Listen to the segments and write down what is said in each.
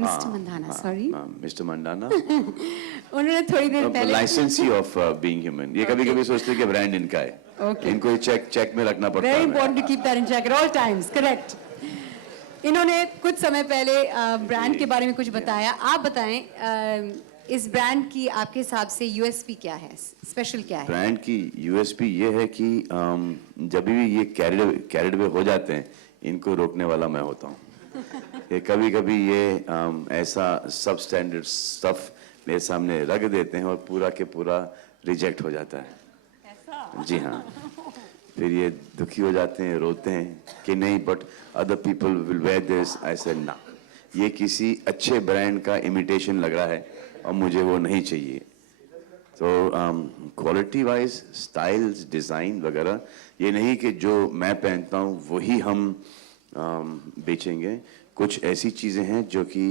Mister Mandana, sorry mister Mandana, उन्होंने थोड़ी देर पहले लाइसेंसी ऑफ बीइंग ह्यूमन। ये कभी कभी सोचते हैं कि ब्रांड इनका है, इनको चेक में रखना पड़ता है। Very important to keep that in check at all times, correct. इन्होंने कुछ समय पहले ब्रांड के बारे में कुछ बताया। आप बताएं, इस ब्रांड की आपके हिसाब से यूएसपी क्या है, स्पेशल क्या है? ब्रांड की यूएसपी ये है कि जब भी ये कैरिड वे हो जाते हैं, इनको रोकने वाला मैं होता हूँ। ये कभी कभी ये ऐसा सब स्टैंडर्ड स्टफ मेरे सामने रख देते हैं और पूरा के पूरा रिजेक्ट हो जाता है। ऐसा? जी हाँ। फिर ये दुखी हो जाते हैं, रोते हैं कि नहीं, but other people will where this. I said ना, ये किसी अच्छे ब्रांड का इमिटेशन लग रहा है और मुझे वो नहीं चाहिए। तो क्वालिटी वाइज, स्टाइल्स, डिज़ाइन वगैरह, ये नहीं कि जो मैं पहनता हूँ वही हम बेचेंगे। कुछ ऐसी चीज़ें हैं जो कि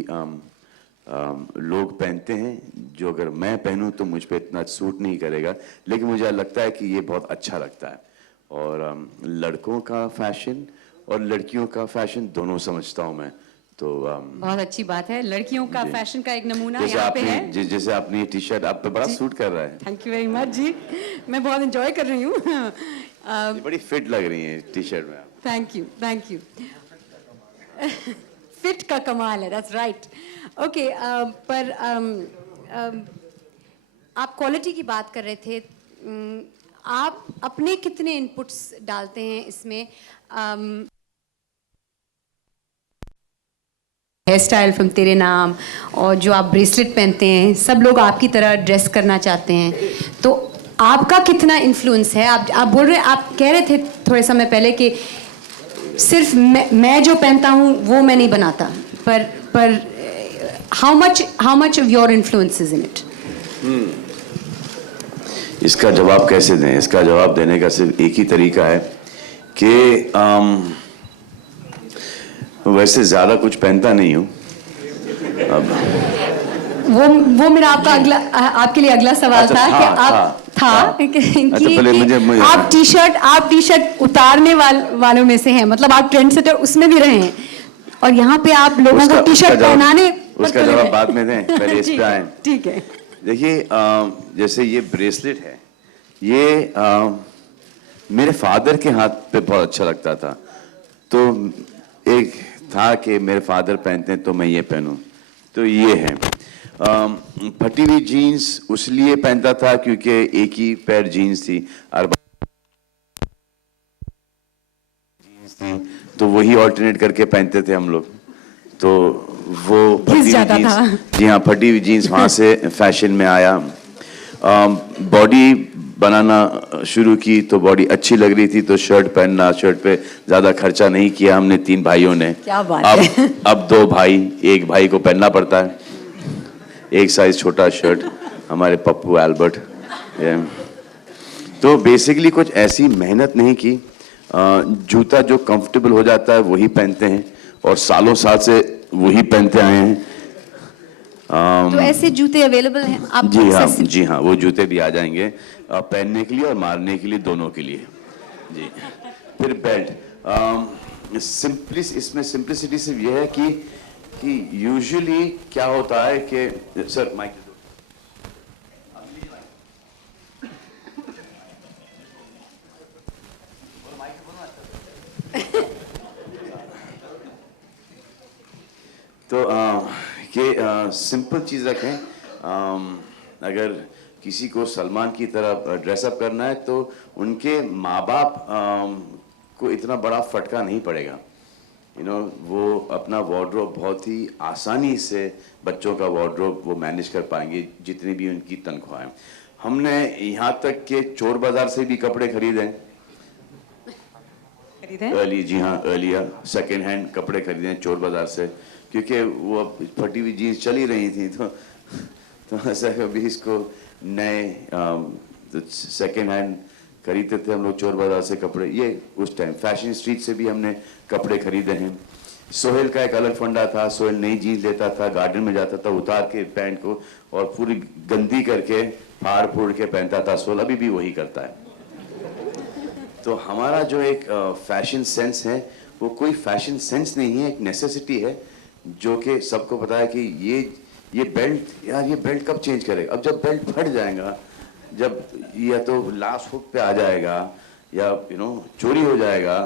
लोग पहनते हैं, जो अगर मैं पहनूं तो मुझ पे इतना सूट नहीं करेगा, लेकिन मुझे लगता है कि ये बहुत अच्छा लगता है। और लड़कों का फैशन और लड़कियों का फैशन दोनों समझता हूँ मैं। तो बहुत अच्छी बात है। लड़कियों का फैशन का एक नमूना जैसे यहाँ पे है। जैसे आपने ये टी शर्ट आप पे बड़ा सूट कर रहा है। थैंक यू वेरी मच जी, मैं बहुत एंजॉय कर रही हूँ। ये बड़ी फिट लग रही है टी शर्ट में। Thank you, thank you. Fit का कमाल है, दैट्स राइट। ओके, पर आप क्वालिटी की बात कर रहे थे। आप अपने कितने इनपुट्स डालते हैं इसमें? हेयर स्टाइल फ्रॉम तेरे नाम, और जो आप ब्रेसलेट पहनते हैं, सब लोग आपकी तरह ड्रेस करना चाहते हैं, तो आपका कितना इन्फ्लुएंस है? आप बोल रहे, आप कह रहे थे थोड़े समय पहले कि सिर्फ मैं जो पहनता हूँ वो मैं नहीं बनाता, पर how much of your influence is in it? इसका जवाब कैसे दें? इसका जवाब देने का सिर्फ एक ही तरीका है कि वैसे ज्यादा कुछ पहनता नहीं हूँ। अब वो मेरा आपके लिए अगला सवाल था कि आप आप टी शर्ट उतारने वालों में से हैं, मतलब आप ट्रेंड सेटर उसमें भी रहे हैं, और यहाँ पे आप लोगों को टी शर्ट पहनाने। उसका जवाब बाद में दें, पहले इस पे आए। ठीक है। देखिए, जैसे ये ब्रेसलेट है, ये मेरे फादर के हाथ पे बहुत अच्छा लगता था, तो एक था कि मेरे फादर पहनते हैं तो मैं ये पहनूं, तो ये है। फटी हुई जीन्स उसलिए पहनता था क्योंकि एक ही पैर जीन्स थी, जीन्स थी, तो वही ऑल्टरनेट करके पहनते थे हम लोग। तो वो फटी हुई जीन्स, जी हाँ, फटी हुई जीन्स वहाँ से फैशन में आया। बॉडी बनाना शुरू की तो बॉडी अच्छी लग रही थी, तो शर्ट पहनना, शर्ट पे ज़्यादा खर्चा नहीं किया हमने 3 भाइयों ने। क्या बात है। अब 2 भाई, एक भाई को पहनना पड़ता है, एक साइज छोटा शर्ट, हमारे पप्पू एल्बर्ट। तो बेसिकली कुछ ऐसी मेहनत नहीं की। जूता जो कंफर्टेबल हो जाता है वही पहनते हैं, और सालों साल से वही पहनते आए हैं। तो ऐसे जूते अवेलेबल हैं आप? जी हाँ, वो जूते भी आ जाएंगे पहनने के लिए और मारने के लिए, दोनों के लिए जी। फिर बेल्ट, इसमें सिंप्लिसिटी सिर्फ ये है कि यूजुअली क्या होता है कि सर माइक तो कि सिंपल चीज रखें। अगर किसी को सलमान की तरह ड्रेसअप करना है तो उनके माँ बाप को इतना बड़ा फटका नहीं पड़ेगा। वो अपना वार्डरोब बहुत ही आसानी से, बच्चों का वार्डरोब वो मैनेज कर पाएंगे जितनी भी उनकी तनख्वाह है। हमने यहाँ तक के चोर बाजार से भी कपड़े खरीदे अर्ली, जी हाँ, अर्लियर सेकेंड हैंड कपड़े खरीदे चोर बाजार से, क्योंकि वो अब फटी हुई जीन्स चली रही थी, तो ऐसा कभी इसको नए सेकेंड हैंड खरीदते थे हम लोग चोर बाजार से कपड़े। ये उस टाइम फैशन स्ट्रीट से भी हमने कपड़े खरीदे हैं। सोहेल का एक अलग फंडा था, सोहेल नई जीन्स लेता था, गार्डन में जाता था, उतार के पैंट को और पूरी गंदी करके फाड़ फूड़ के पहनता था। सोहेल अभी भी वही करता है। तो हमारा जो एक फैशन सेंस है, वो कोई फैशन सेंस नहीं है, एक नेसेसिटी है जो कि सबको पता है कि ये बेल्ट यार, ये बेल्ट कब चेंज करेगा? अब जब बेल्ट फट जाएगा, जब या तो लास्ट हुक पे आ जाएगा या चोरी हो जाएगा,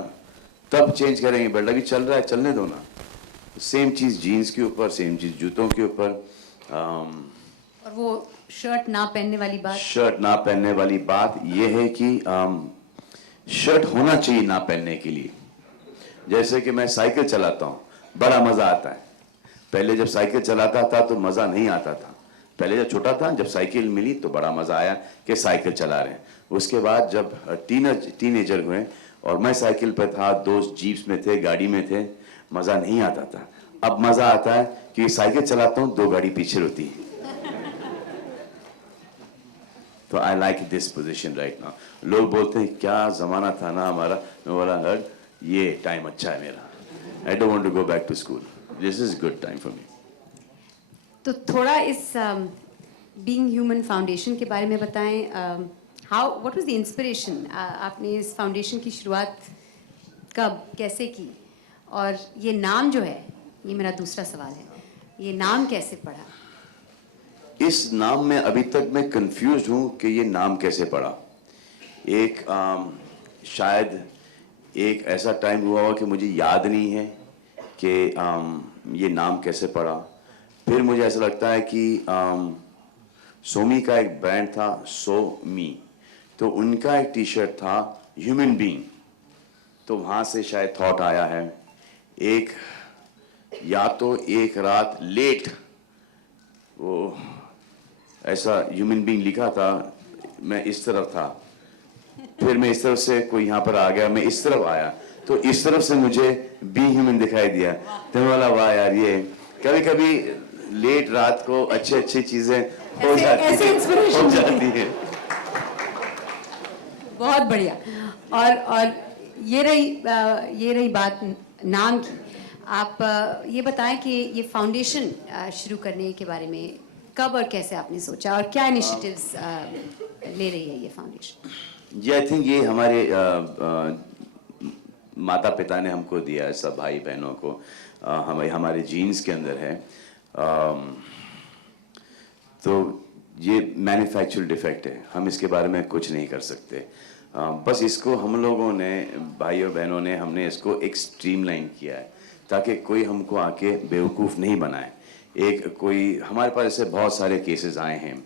तब चेंज करेंगे बेल्ट। अभी चल रहा है, चलने दो ना। सेम चीज जीन्स के ऊपर, सेम चीज जूतों के ऊपर। और वो शर्ट ना पहनने वाली बात, शर्ट ना पहनने वाली बात यह है कि शर्ट होना चाहिए ना पहनने के लिए। जैसे कि मैं साइकिल चलाता हूँ, बड़ा मजा आता है। पहले जब साइकिल चलाता था तो मजा नहीं आता था। पहले जब छोटा था, जब साइकिल मिली तो बड़ा मजा आया कि साइकिल चला रहे हैं। उसके बाद जब टीनेजर हुए और मैं साइकिल पे था, दोस्त जीप्स में थे, गाड़ी में थे, मजा नहीं आता था। अब मजा आता है कि साइकिल चलाता हूँ, 2 गाड़ी पीछे होती है। तो I like this position right now. लोग बोलते हैं क्या जमाना था ना हमारा, मैं बोला हर ये टाइम अच्छा है मेरा। I don't want to go back to school, this is good time for me. तो थोड़ा इस बीइंग ह्यूमन फाउंडेशन के बारे में बताएं। How what was the inspiration? आपने इस फाउंडेशन की शुरुआत कब, कैसे की? और ये नाम जो है, ये मेरा दूसरा सवाल है, ये नाम कैसे पड़ा? इस नाम में अभी तक मैं कंफ्यूज हूं कि ये नाम कैसे पड़ा। एक शायद एक ऐसा टाइम हुआ कि मुझे याद नहीं है कि ये नाम कैसे पड़ा। फिर मुझे ऐसा लगता है कि सोमी का एक ब्रांड था, सो मी, तो उनका एक टी शर्ट था ह्यूमन बीइंग, तो वहां से शायद थॉट आया है। एक या तो एक रात लेट वो ऐसा ह्यूमन बीइंग लिखा था, मैं इस तरफ था, फिर मैं इस तरफ से कोई यहाँ पर आ गया, मैं इस तरफ आया, तो इस तरफ से मुझे बी ह्यूमन दिखाई दिया। तो मैं बोला वाह यार, ये कभी कभी लेट रात को अच्छी अच्छी चीजें हो जाती है। बहुत बढ़िया। और ये रही बात नाम की। आप ये बताएं कि ये फाउंडेशन शुरू करने के बारे में कब और कैसे आपने सोचा, और क्या इनिशिएटिव्स ले रही है ये फाउंडेशन? जी, आई थिंक ये हमारे माता पिता ने हमको दिया है, सब भाई बहनों को। हमारे जीन्स के अंदर है। तो ये मैन्युफैक्चर डिफेक्ट है, हम इसके बारे में कुछ नहीं कर सकते। बस इसको हम लोगों ने, भाई और बहनों ने, हमने इसको एक स्ट्रीमलाइन किया है ताकि कोई हमको आके बेवकूफ़ नहीं बनाए। एक कोई हमारे पास ऐसे बहुत सारे केसेस आए हैं।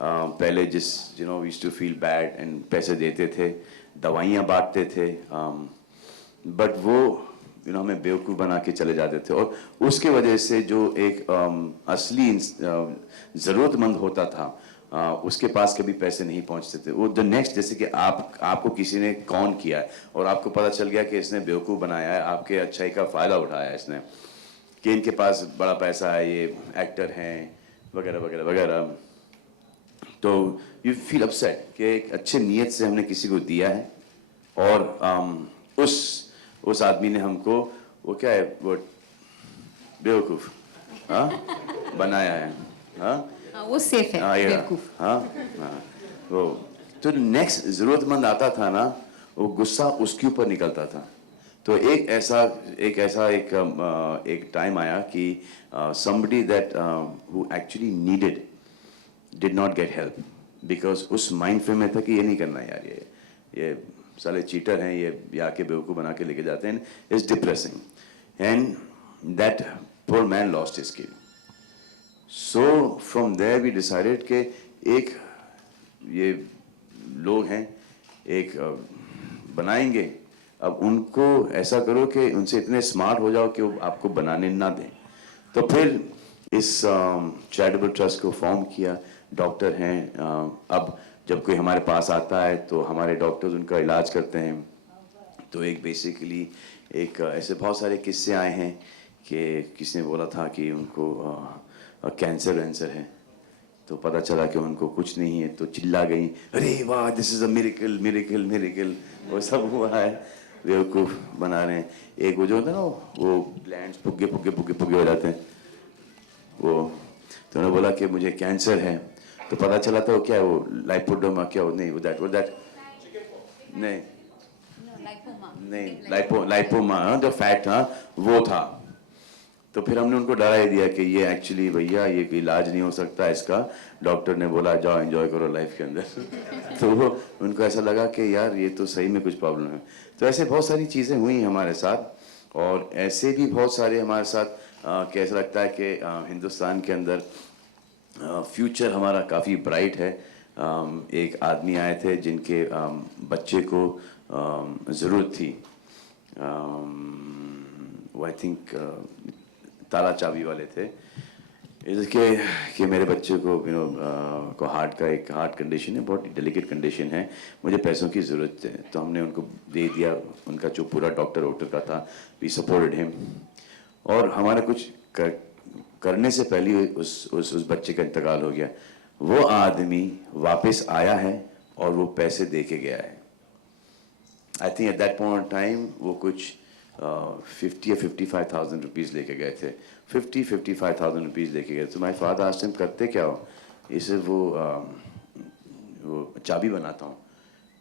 पहले we used to feel bad and पैसे देते थे, दवाइयाँ बांटते थे, बट वो हमें बेवकूफ़ बना के चले जाते थे। और उसके वजह से जो एक असली ज़रूरतमंद होता था, उसके पास कभी पैसे नहीं पहुंचते थे। वो द नेक्स्ट, जैसे कि आपको किसी ने कॉन किया है और आपको पता चल गया कि इसने बेवकूफ़ बनाया है, आपके अच्छाई का फ़ायदा उठाया है इसने, कि इनके पास बड़ा पैसा है, ये एक्टर हैं वगैरह वगैरह वगैरह, तो यू फील अपसेट कि एक अच्छे नीयत से हमने किसी को दिया है और उस आदमी ने हमको वो क्या है, वो बेवकूफ़ बनाया है। वो सेफ है बेवकूफ। वो तो नेक्स्ट जरूरतमंद आता था ना, वो गुस्सा उसके ऊपर निकलता था। तो एक टाइम आया कि somebody that who actually needed did not get help because उस माइंड फ्रेम में था कि ये नहीं करना यार, ये साले चीटर हैं, ये आके बेवकूफ़ बना के लेके जाते हैं। It's depressing and that poor man lost his kid. So from there we decided कि एक ये लोग हैं, एक बनाएंगे, अब उनको ऐसा करो कि उनसे इतने स्मार्ट हो जाओ कि वो आपको बनाने ना दें। तो फिर इस चैरिटेबल ट्रस्ट को फॉर्म किया। डॉक्टर हैं, अब जब कोई हमारे पास आता है तो हमारे डॉक्टर्स उनका इलाज करते हैं। तो एक बेसिकली एक ऐसे बहुत सारे किस्से आए हैं कि किसी ने बोला था कि उनको कैंसर वैंसर है, तो पता चला कि उनको कुछ नहीं है, तो चिल्ला गई, अरे वाह this is a miracle miracle miracle. वो सब हुआ है, बेवकूफ़ बना रहे हैं। एक वो जो होता है ना, वो ग्लैंड्स फुग्गे फुग्गे फुग्गे फुग्गे हो जाते हैं, वो तो उन्होंने बोला कि मुझे कैंसर है, तो पता चला था वो क्या है, वो लाइपोडोमा, क्या वो नहीं, वो दैट नहीं लाइपोमा जो फैट था वो था। तो फिर हमने उनको डरा ही दिया कि ये एक्चुअली भैया ये इलाज नहीं हो सकता इसका, डॉक्टर ने बोला जाओ एंजॉय करो लाइफ के अंदर। तो वो उनको ऐसा लगा कि यार ये तो सही में कुछ प्रॉब्लम है। तो ऐसे बहुत सारी चीज़ें हुई हमारे साथ, और ऐसे भी बहुत सारे हमारे साथ कैसा लगता है कि हिंदुस्तान के अंदर फ्यूचर हमारा काफ़ी ब्राइट है। एक आदमी आए थे जिनके बच्चे को ज़रूरत थी, वो आई थिंक ताला चाबी वाले थे, इसके कि मेरे बच्चे को को हार्ट कंडीशन है, बहुत डेलिकेट कंडीशन है, मुझे पैसों की ज़रूरत है। तो हमने उनको दे दिया, उनका जो पूरा डॉक्टर का था, वी सपोर्टेड हिम। और हमारा कुछ करने से पहले उस बच्चे का इंतकाल हो गया। वो आदमी वापस आया है और वो पैसे दे के गया है। I think at that point time वो कुछ 50 या 55,000 रुपीज़ लेके गए थे, 55,000 रुपीज़ लेके गए। तो माय फादर आस्क्ड हिम करते क्या हो? इसे वो चाबी बनाता हूँ।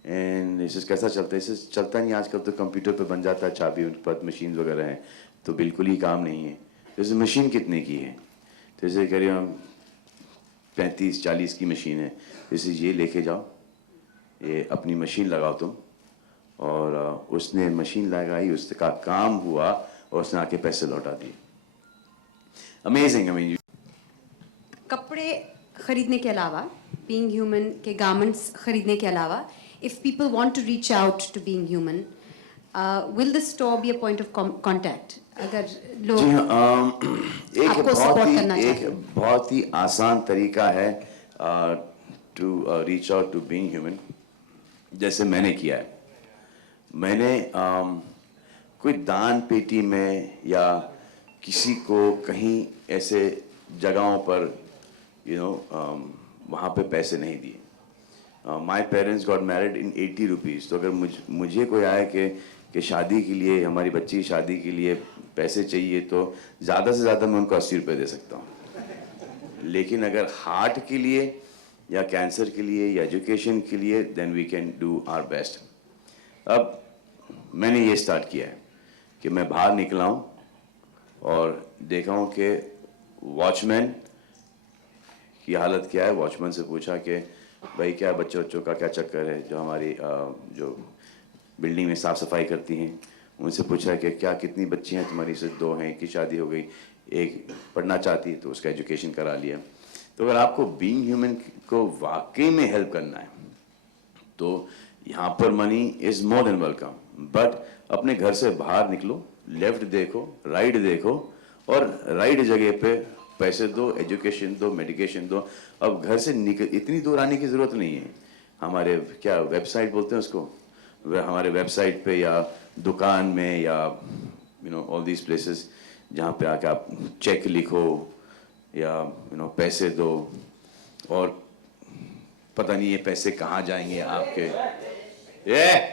एंड इसे कैसा चलता है? इसे चलता नहीं, आजकल तो कंप्यूटर पे बन जाता है चाबी, उन पर मशीन वगैरह हैं, तो बिल्कुल ही काम नहीं है। तो इसे मशीन कितने की है? तो इसे कह रही हम 35-40 की मशीन है। इसे ये लेके जाओ, ये अपनी मशीन लगाओ तुम। और उसने मशीन लगाई, उसका काम हुआ और उसने आके पैसे लौटा दिए। अमेजिंग। आई मीन कपड़े खरीदने के अलावा, बीइंग ह्यूमन के गारमेंट्स खरीदने के अलावा, if people want to reach out to Being Human, will the store be a point of contact? अगर लोग जी हाँ, आपको सपोर्ट करना चाहते एक हैं, बहुत ही आसान तरीका है to reach out to Being Human, जैसे मैंने किया है। मैंने कोई दान पेटी में या किसी को कहीं ऐसे जगहों पर वहाँ पे पैसे नहीं दिए। My parents got married in 80 rupees. तो अगर मुझे कोई आए कि शादी के लिए, हमारी बच्ची की शादी के लिए पैसे चाहिए, तो ज़्यादा से ज़्यादा मैं उनको 80 रुपये दे सकता हूँ। लेकिन अगर हार्ट के लिए या कैंसर के लिए या एजुकेशन के लिए, then we can do our best. अब मैंने ये स्टार्ट किया है कि मैं बाहर निकला हूँ और देखा हूँ कि वॉचमैन की हालत क्या है। वॉचमैन से पूछा कि भाई क्या बच्चों का क्या चक्कर है, जो हमारी जो बिल्डिंग में साफ़ सफाई करती हैं, उनसे पूछा कि क्या कितनी बच्ची हैं तुम्हारी? से 2 हैं, एक की शादी हो गई, एक पढ़ना चाहती है तो उसका एजुकेशन करा लिया। तो अगर आपको बीइंग ह्यूमन को वाकई में हेल्प करना है तो यहाँ पर money is more than welcome. But अपने घर से बाहर निकलो, लेफ्ट देखो, राइट देखो, और राइट जगह पे पैसे दो, एजुकेशन दो, मेडिकेशन दो। अब घर से इतनी दूर आने की ज़रूरत नहीं है। हमारे क्या वेबसाइट बोलते हैं उसको, हमारे वेबसाइट पे या दुकान में या ऑल दीज प्लेसेस जहाँ पे आके आप चेक लिखो या पैसे दो, और पता नहीं ये पैसे कहाँ जाएंगे आपके।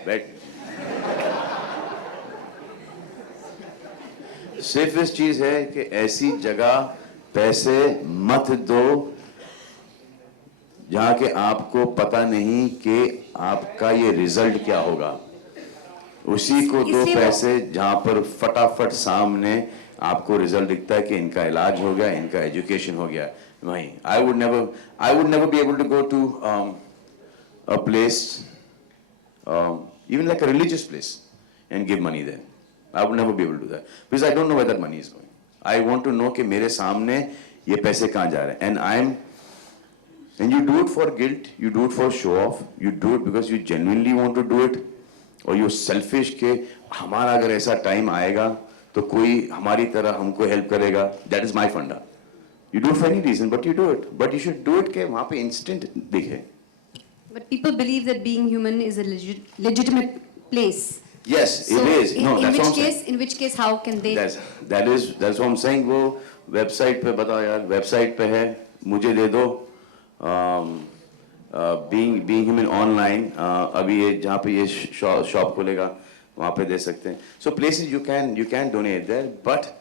बैठ। सेफेस्ट चीज है कि ऐसी जगह पैसे मत दो जहां के आपको पता नहीं कि आपका ये रिजल्ट क्या होगा। उसी को दो पैसे जहां पर फटाफट सामने आपको रिजल्ट दिखता है कि इनका इलाज हो गया, इनका एजुकेशन हो गया। वहीं I would never be able to go to a place even like a religious place and give money there. I would never be able to do that because I don't know where that money is going. I want to know कि मेरे सामने ये पैसे कहाँ जा रहे हैं। And you do it for guilt, you do it for show off, you do it because you genuinely want to do it, और you're selfish के हमारा अगर ऐसा टाइम आएगा तो कोई हमारी तरह हमको हेल्प करेगा। That is my funda. You do it for any reason, but you do it. But you should do it के वहाँ पे instant दिखे। but people believe that being human is a legitimate place. Yes, So it is. No, that's what I'm saying. in which case, how can they? That's what I'm saying. वो website पे बताओ यार, website पे है, मुझे दे दो। being human online, अभी ये जहाँ पे ये शॉप खुलेगा वहाँ पे दे सकते हैं। So places you can donate there, but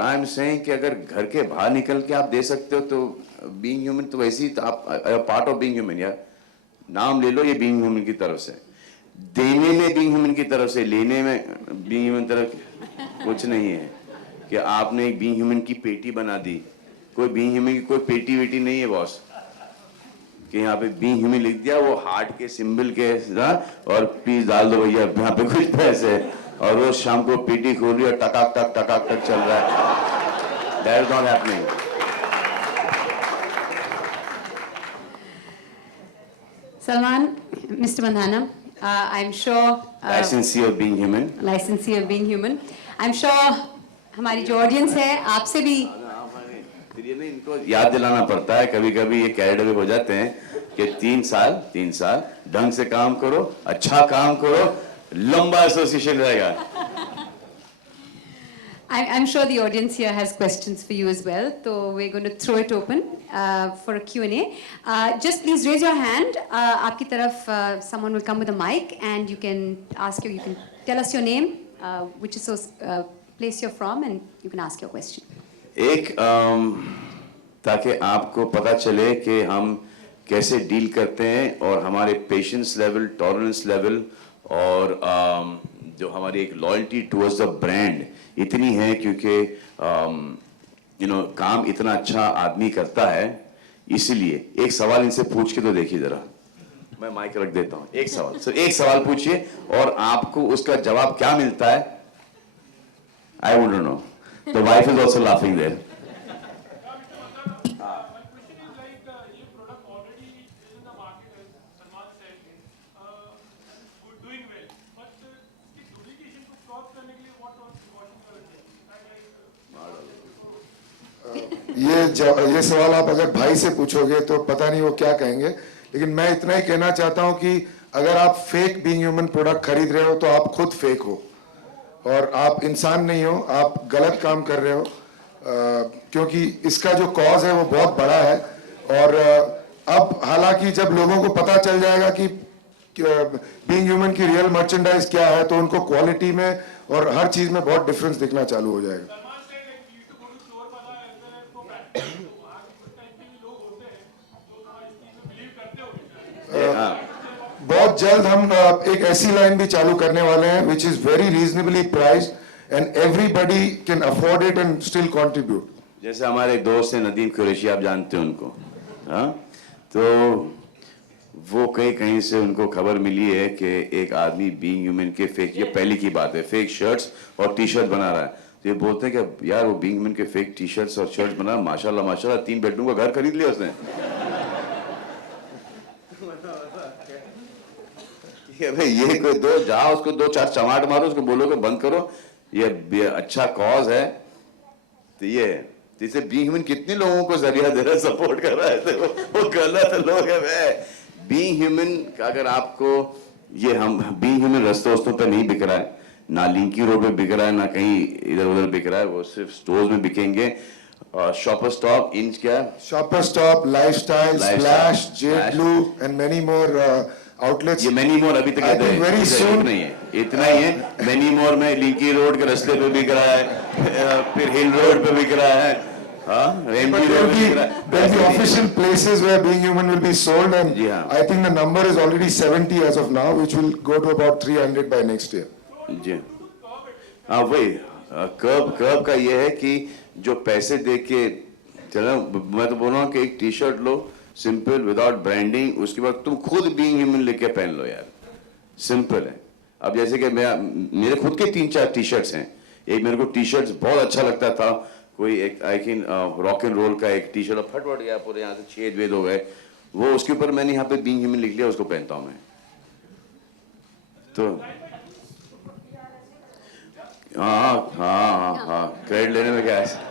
I'm saying कि अगर घर के बाहर निकल के आप दे सकते हो तो being human तो वैसे ही तो आप पार्ट ऑफ being human। यार नाम ले लो ये being human की तरफ से, देने में being human की तरफ से, लेने में being human तरफ कुछ नहीं है। कि आपने एक बीइंग ह्यूमन की पेटी बना दी। कोई बीइंग ह्यूमन की कोई पेटी वेटी नहीं है बॉस, कि यहाँ पे बीइंग ह्यूमन लिख दिया वो हार्ट के सिंबल के और प्लीज डाल दो भैया यहाँ पे कुछ पैसे, और रोज शाम को पेटी खोल रही है टकाक टक चल रहा है। That is not happening. Salman, Mr. Mandhana, I'm sure Licensee of being human. licensee of being human. I'm sure हमारी जो ऑडियंस है आपसे भी फिर ये नहीं, इनको याद दिलाना पड़ता है कभी कभी, ये कैरिड अवे हो जाते हैं कि 3 साल ढंग से काम करो, अच्छा काम करो, लंबा एसोसिएशन रहेगा। I'm sure the audience here has questions for you as well, so we're going to throw it open for a Q&A. Just please raise your hand. आपकी तरफ someone will come with a mic and you can tell us your name, which is place you're from, and you can ask your question. एक ताकि आपको पता चले कि हम कैसे डील करते हैं और हमारे पेशेंस लेवल, टॉलरेंस लेवल और जो हमारी एक लॉयल्टी टुवर्ड्स द ब्रांड इतनी है, क्योंकि काम इतना अच्छा आदमी करता है। इसीलिए एक सवाल इनसे पूछ के तो देखिए जरा, मैं माइक रख देता हूँ। एक सवाल, सर एक सवाल पूछिए और आपको उसका जवाब क्या मिलता है, I would know. The wife is also laughing there. ये सवाल आप अगर भाई से पूछोगे तो पता नहीं वो क्या कहेंगे, लेकिन मैं इतना ही कहना चाहता हूं कि अगर आप फेक बीइंग ह्यूमन प्रोडक्ट खरीद रहे हो तो आप खुद फेक हो और आप इंसान नहीं हो, आप गलत काम कर रहे हो, क्योंकि इसका जो कॉज है वो बहुत बड़ा है। और अब हालांकि जब लोगों को पता चल जाएगा कि बीइंग ह्यूमन की रियल मर्चेंडाइज क्या है तो उनको क्वालिटी में और हर चीज में बहुत डिफरेंस दिखना चालू हो जाएगा। बहुत जल्द हम एक ऐसी लाइन भी चालू करने वाले हैं which is very reasonably priced and everybody can afford it and still contribute. जैसे हमारे दोस्त हैं नदीम कुरैशी, आप जानते हैं उनको, हाँ, तो वो कहीं से उनको खबर मिली है कि एक आदमी बीइंग ह्यूमन के फेक, ये पहली की बात है, फेक शर्ट्स और टी शर्ट बना रहा है। तो ये बोलते हैं कि यार वो बीइंग ह्यूमन के फेक टी शर्ट्स और शर्ट्स बना, माशाल्लाह माशाल्लाह 3 बेडरूम का घर खरीद लिया उसने। भाई ये कोई दो जाओ उसको 2-4 चमाट मारो, उसको बोलो कि बंद करो, ये अच्छा कॉज है। तो ये जैसे बीइंग ह्यूमन कितने लोगों को जरिया दे रहा है, सपोर्ट कर रहा है, तो वो गलत लोग है। बीइंग ह्यूमन अगर आपको ये हम बीइंग ह्यूमन रस्तों पे नहीं बिक रहा है, ना लिंकी रोड पे बिक रहा है, ना कहीं इधर उधर बिक रहा है, वो सिर्फ स्टोर्स में बिकेंगे। शॉपर स्टॉप, इंच क्या, shopper stop, lifestyle, splash, jet blue and many more outlets. ये मेनी मोर अभी तक वेरी सून नहीं है, इतना ही है। मेनी मोर में लिंकी रोड के रास्ते पे बिक रहा है, फिर हिल रोड पे बिक रहा है, but there'll be official places where being human will be sold, and I think the number is already 70 as of now, which will go to about 300 by next year. जी हाँ, वही कर्ब का ये है कि जो पैसे दे के चलो, मैं तो बोल रहा हूँ कि एक टी शर्ट लो सिंपल विदाउट ब्रांडिंग, उसके बाद तुम खुद बीइंग ह्यूमन लेके पहन लो यार, सिंपल है। अब जैसे कि मेरे खुद के 3-4 टी शर्ट्स हैं। एक मेरे को टी शर्ट्स बहुत अच्छा लगता था, कोई एक I think rock and roll का एक टी शर्ट फट गया पूरे, यहाँ से छेद वेद हो गए, वो उसके ऊपर मैंने यहाँ पे बीइंग ह्यूमन लिख लिया, उसको पहनता हूँ मैं। तो हाँ क्रेडिट लेने में क्या है।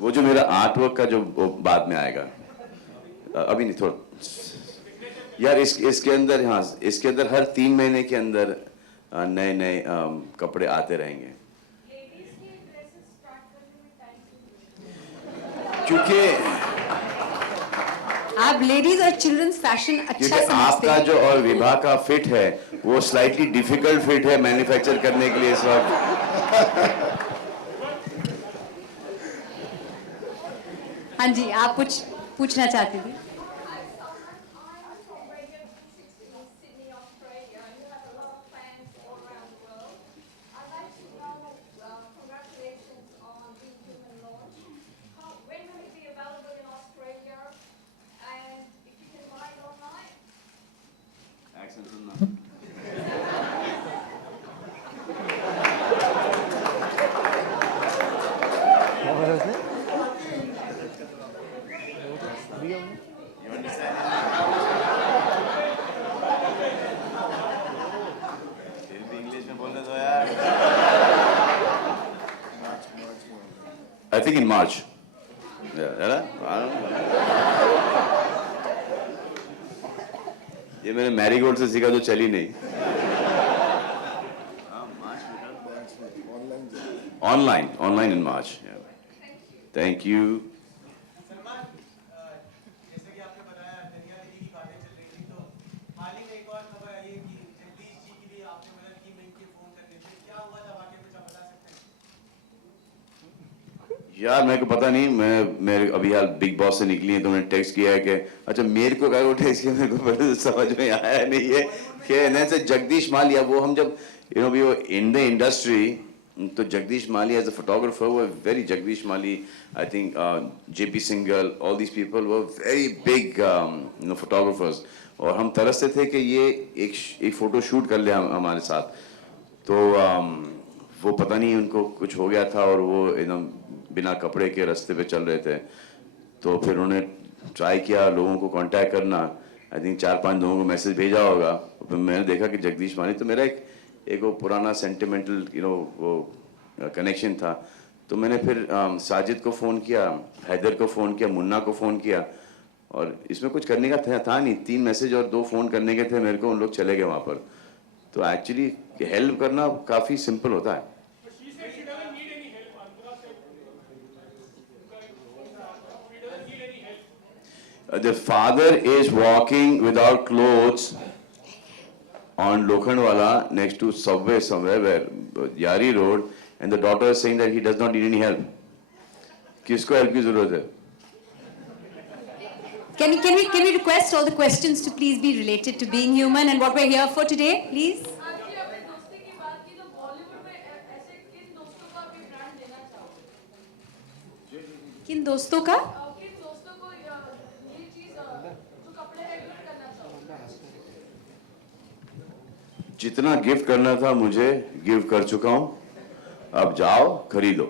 वो जो मेरा आर्ट वर्क का जो बाद में आएगा, अभी नहीं, थोड़ा यार इसके अंदर, हाँ इसके अंदर हर 3 महीने के अंदर नए कपड़े आते रहेंगे, क्योंकि आप लेडीज और चिल्ड्रंस फैशन अच्छा समझते हैं। आपका जो और विभा का फिट है वो स्लाइटली डिफिकल्ट फिट है मैन्युफैक्चर करने के लिए इस वक्त। हाँ जी, आप कुछ पूछना चाहती थी। एक्शन सुनना। इंग्लिश में बोलने दो यार। I think in March. Yeah, है ना? ये मैंने मैरीगोल्ड से सीखा जो चली नहीं। Online in March. Yeah. Thank you. Salman, जैसे कि आपने बताया दरिया दीदी की बातें चल रही थी, तो हाल ही में एक और खबर आई है कि जगदीश जी की भी आपने मदद की मिल के फोन करने से, क्या हुआ था वाकई कुछ आप बता सकते हैं? यार मेरे को पता नहीं, मेरे अभी हाल बिग बॉस से निकली है तो मैंने टेक्स्ट किया है कि अच्छा मेरे को क्या टेक्स्ट किया, मेरे को पहले तो समझ में आया नहीं है कि से जगदीश मालिया, वो हम जब we were in the industry, तो Jagdish Mali as a photographer वो very Jagdish Mali, I think JP Singhal, all these people were very big photographers, और हम तरसते थे कि ये एक फोटो शूट कर ले हमारे साथ, तो वो पता नहीं उनको कुछ हो गया था और वो एकदम बिना कपड़े के रास्ते पे चल रहे थे, तो फिर उन्होंने ट्राई किया लोगों को कांटेक्ट करना, आई थिंक 4-5 लोगों को मैसेज भेजा होगा, फिर मैंने देखा कि जगदीश माली, तो मेरा एक वो पुराना सेंटिमेंटल वो कनेक्शन था, तो मैंने फिर साजिद को फ़ोन किया, हैदर को फ़ोन किया, मुन्ना को फ़ोन किया, और इसमें कुछ करने का था नहीं, 3 मैसेज और 2 फ़ोन करने के थे मेरे को, उन लोग चले गए वहाँ पर, तो एक्चुअली हेल्प करना काफ़ी सिंपल होता है। The father is walking without clothes on Lokhandwala next to subway somewhere, where Yari Road, and the daughter is saying that he does not need any help. किसको help की जरूरत है? Can we request all the questions to please be related to being human and what we're here for today, please? आपने अपने दोस्ती की बात की, तो बॉलीवुड में ऐसे किन दोस्तों का आप ब्रांड देना चाहोगे? किन दोस्तों का? किन दोस्तों को ये चीज जो कपड़े है गिफ्ट करना चाहोगे? जितना गिफ्ट करना था मुझे गिफ्ट कर चुका हूँ, अब जाओ खरीदो।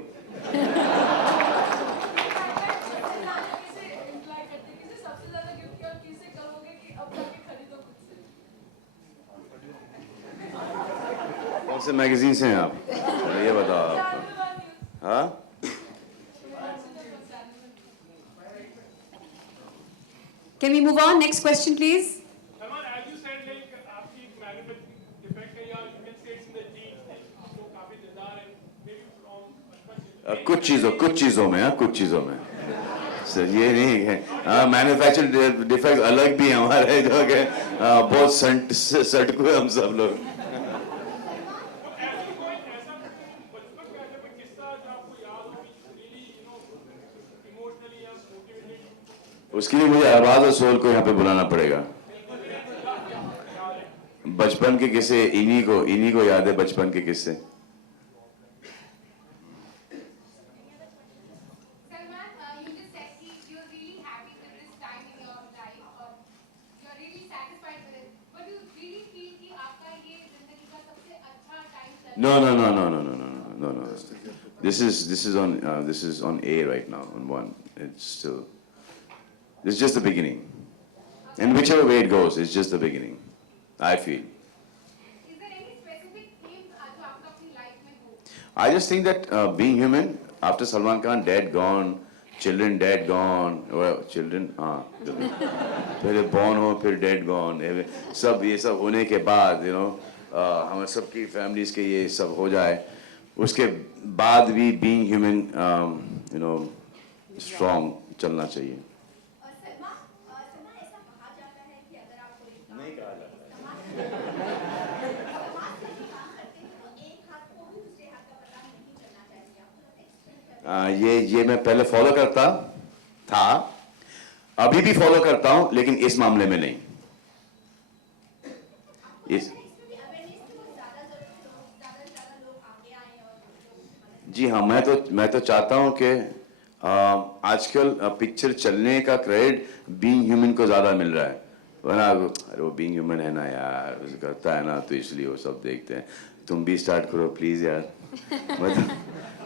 कौन से मैगजीन से हैं आप? ये बताओ आप। हाँ? Can we move on? Next question, please. Salman, as you said, like आपकी एक मैग्नेटिक डिफेक्ट है, या you can say it's in the genes, आप लोग काफी दिलदार हैं, maybe from बचपन से। कुछ चीजों में, कुछ चीजों में सर, ये नहीं है, मैन्युफैक्चर डिफेक्ट अलग भी है हमारे, जो कि बहुत सटकू है हम सब लोग। उसके लिए मुझे अरबाज और सोल को यहाँ पे बुलाना पड़ेगा। बचपन के किस्से, इन्हीं को याद है बचपन के किस्से। Salman, you just said कि you're really happy with this time in your life, or you're really satisfied with it. But you really feel कि आपका ये जिंदगी का सबसे अच्छा time चल रहा है? No. This is on air right now on one. It's just the beginning, and whichever way it goes, it's just the beginning. I feel. Is there any specific themes जो आपका अपनी life में हो? I just think that being human, after Salman Khan dead gone, children dead gone, well, children पहले born हो फिर dead gone, सब ये सब होने के बाद हमारे सबकी families के ये सब हो जाए, उसके बाद भी being human strong चलना चाहिए। सलमान ऐसा कहा जाता है कि अगर आप कोई नहीं कहा जाता समाज से भी काम करते हैं तो एक हाथ को भी दूसरे हाथ का पता नहीं चलना चाहिए, आपको एक्सप्लेन करें। ये मैं पहले फॉलो करता था, अभी भी फॉलो करता हूं, लेकिन इस मामले में नहीं। इस इसमें भी अवेयरनेस की बहुत ज्यादा जरूरत है, ज्यादा से ज्यादा लोग आगे आए और जी हाँ, मैं तो चाहता हूं कि आजकल पिक्चर चलने का क्रेडिट बीइंग ह्यूमन को ज्यादा मिल रहा है, वरना अरे वो बीइंग ह्यूमन है ना यार, उसे करता है ना तो इसलिए वो सब देखते हैं। तुम भी स्टार्ट करो प्लीज यार।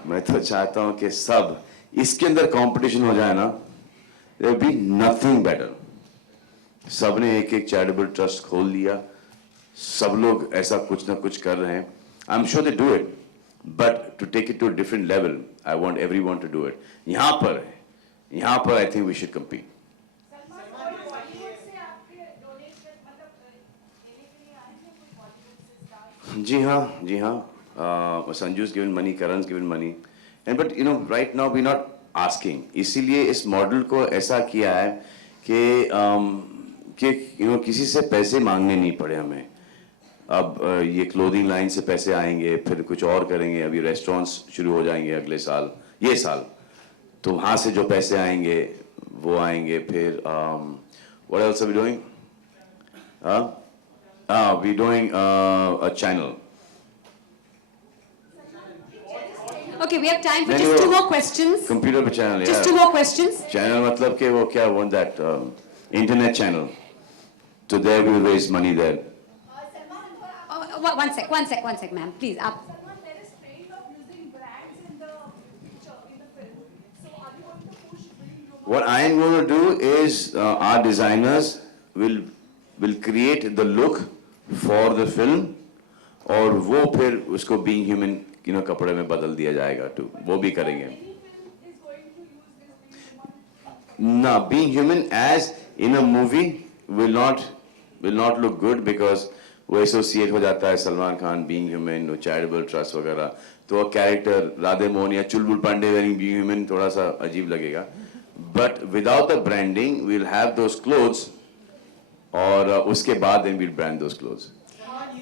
मैं तो चाहता हूँ कि सब इसके अंदर कंपटीशन हो जाए ना, there will be nothing better. सबने एक एक चैरिटेबल ट्रस्ट खोल लिया, सब लोग ऐसा कुछ ना कुछ कर रहे हैं। I am sure they do it, but to take it to a different level, I want everyone to do it. यहाँ पर I think we should compete. जी हाँ, Sanju's given money, Karan's given money, and but you know right now we're not asking, इसीलिए इस model को ऐसा किया है कि you know किसी से पैसे मांगने नहीं पड़े हमें। अब ये क्लोथिंग लाइन से पैसे आएंगे, फिर कुछ और करेंगे, अभी रेस्टोरेंट्स शुरू हो जाएंगे अगले साल, ये साल, तो वहाँ से जो पैसे आएंगे वो आएंगे। फिर what else are we doing? We're doing a channel. Okay, we have time for नहीं, just वो 2 more questions. कंप्यूटर पे चैनल Just 2 यार। more questions. चैनल मतलब कि वो क्या want that internet channel. So there we will raise money there. One sec, ma'am, please. आप Salman, there is trend of using brands in the picture, in the film. So are you going to push building global? What I am going to do is our designers will create the look for the film, और वो फिर उसको being human you know कपड़े में बदल दिया जाएगा तो वो भी करेंगे। Any film is going to use this being human. ना being human as in a movie will not look good because वो एसोसिएट हो जाता है सलमान खान being human, वो चैरिटेबल ट्रस्ट वगैरह, तो वो कैरेक्टर राधे मोहन या चुलबुल पांडे wearing being human थोड़ा सा अजीब लगेगा। But without the branding, we'll have those clothes, और उसके बाद then we'll brand those clothes.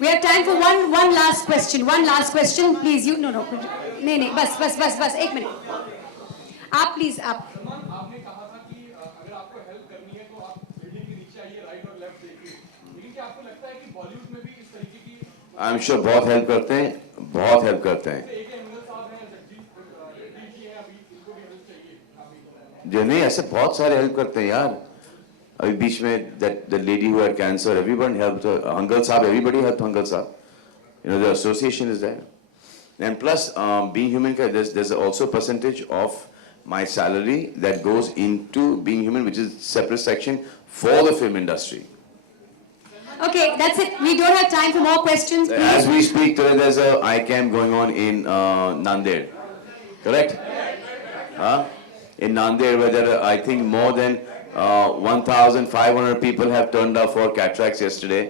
We have time for one last question. One last question, please. You no. नहीं बस 1 मिनट। आप प्लीज आप। सलमान, आपने कहा था कि अगर आपको हेल्प करनी है तो आप बिल्डिंग के नीचे आइए, राइट और लेफ्ट देखिए, लेकिन क्या आपको लगता है कि बॉलीवुड में भी इस तरीके की I'm sure बहुत हेल्प करते हैं। एक एंगल साहब हैं, जगदीश जी हैं, अभी इनको भी हेल्प चाहिए अभी? जो नहीं ऐसे बहुत सारे हेल्प करते हैं यार। अभी बीच में that lady who had cancer, everyone helped her. Hangal Saab, everybody helped Hangal Saab. You know the association is there, and plus being human, there's also percentage of my salary that goes into being human, which is separate section for the film industry. Okay, that's it. We don't have time for more questions, please. As we speak today, there's a ICAM going on in Nanded, correct? In Nanded, where there are, I think, more than 1,500 people have turned up for cataracts yesterday,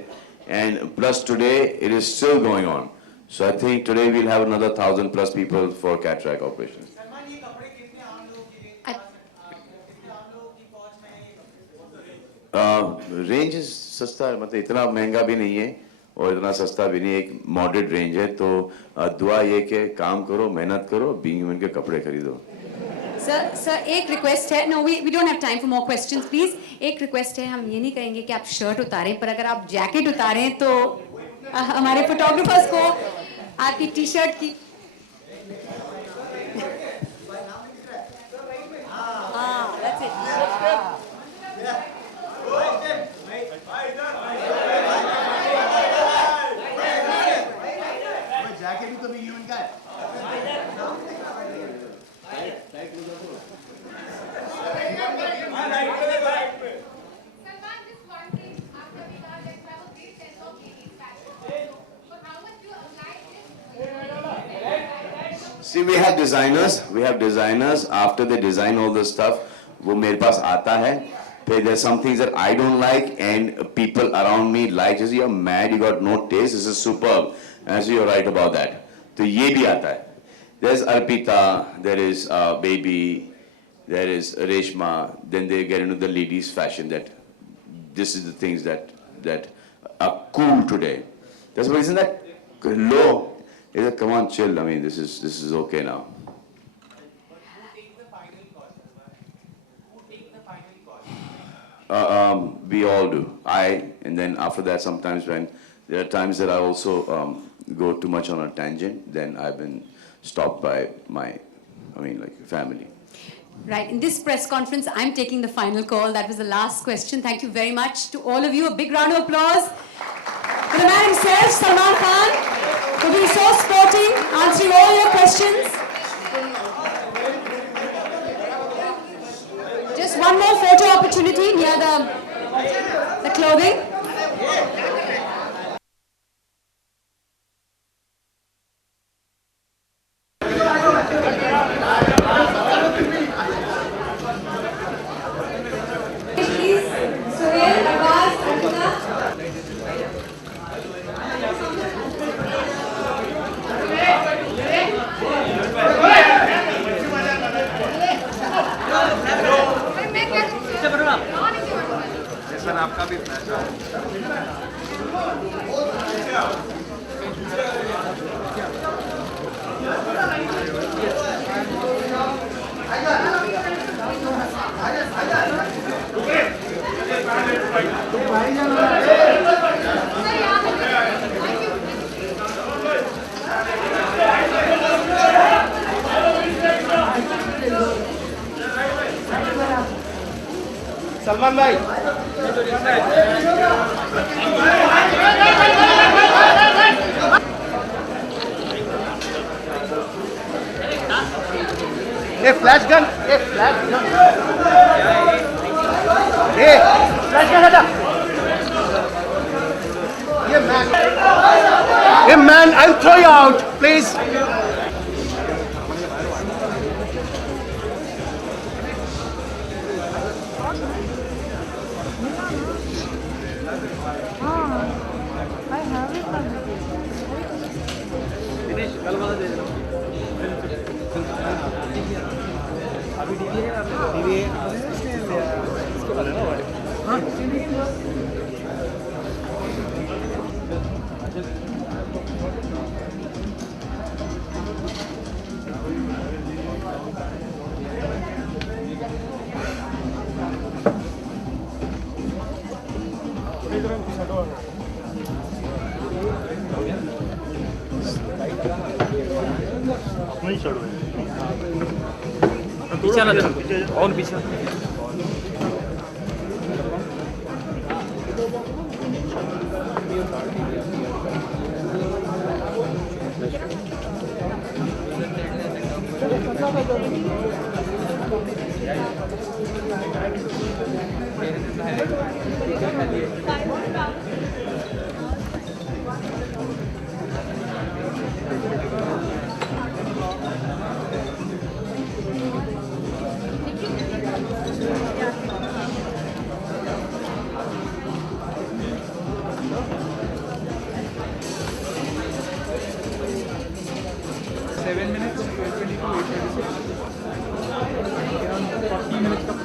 and plus today it is still going on. So I think today we'll have another 1,000 plus people for cataract operations. Salman, ये कपड़े कितने आम लोगों की range कितने आम लोगों की पहुंच में है ये कपड़े? रेंज सस्ता है, मतलब इतना महंगा भी नहीं है और इतना सस्ता भी नहीं है, एक मॉडरेट रेंज है। तो दुआ ये कि काम करो, मेहनत करो, बीइंग ह्यूमन के कपड़े खरीदो। सर एक रिक्वेस्ट है। No, we don't have time for more questions, please. एक रिक्वेस्ट है, हम ये नहीं कहेंगे कि आप शर्ट उतारें, पर अगर आप जैकेट उतारें तो हमारे फोटोग्राफर्स को आपकी टी शर्ट की that's it. जैकेट भी तो भी ह्यूमन का है। Salman, just one thing. आपने अभी कहा that you have a great sense of ladies fashion. But how much do you apply this? See, we have designers. After they design all the stuff, वो मेरे पास आता है। फिर there's some things that I don't like and people around me like. Just you're mad, you got no taste. This is superb. And so you're right about that. तो ये भी आता है. There's Arpita, there is Baby, there is Reshma. Then they get into the ladies' fashion. That this is the things that are cool today. That's why isn't that low? Is that come on, chill. I mean, this is okay now. But who takes the final call, Salman? Who takes the final call? We all do. And then after that, sometimes when there are times that I also go too much on a tangent, then I've been stopped by my, like family. Right, in this press conference, I'm taking the final call. That was the last question. Thank you very much to all of you. A big round of applause for the man himself, Salman Khan, for being so sporting, answering all your questions. Just one more photo opportunity near the clothing. Please, Suhail, Arbaaz, Ankita. Salman भाई ये flash gun हटा ये man I will throw you out please minutes